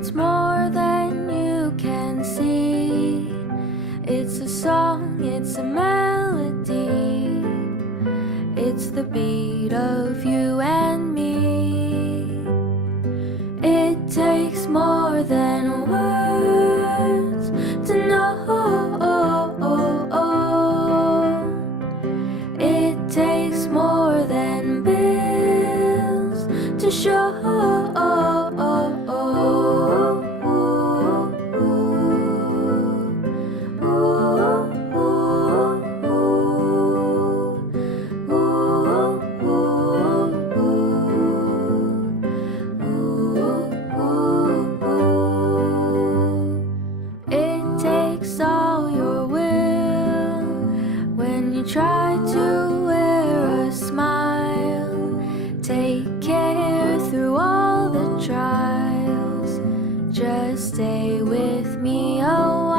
it's more than you can see. It's a song, it's a melody. It's the beat of you and me. It takes more than words to know. It takes more than bills to show. Try to wear a smile. Take care through all the trials. Just stay with me a while.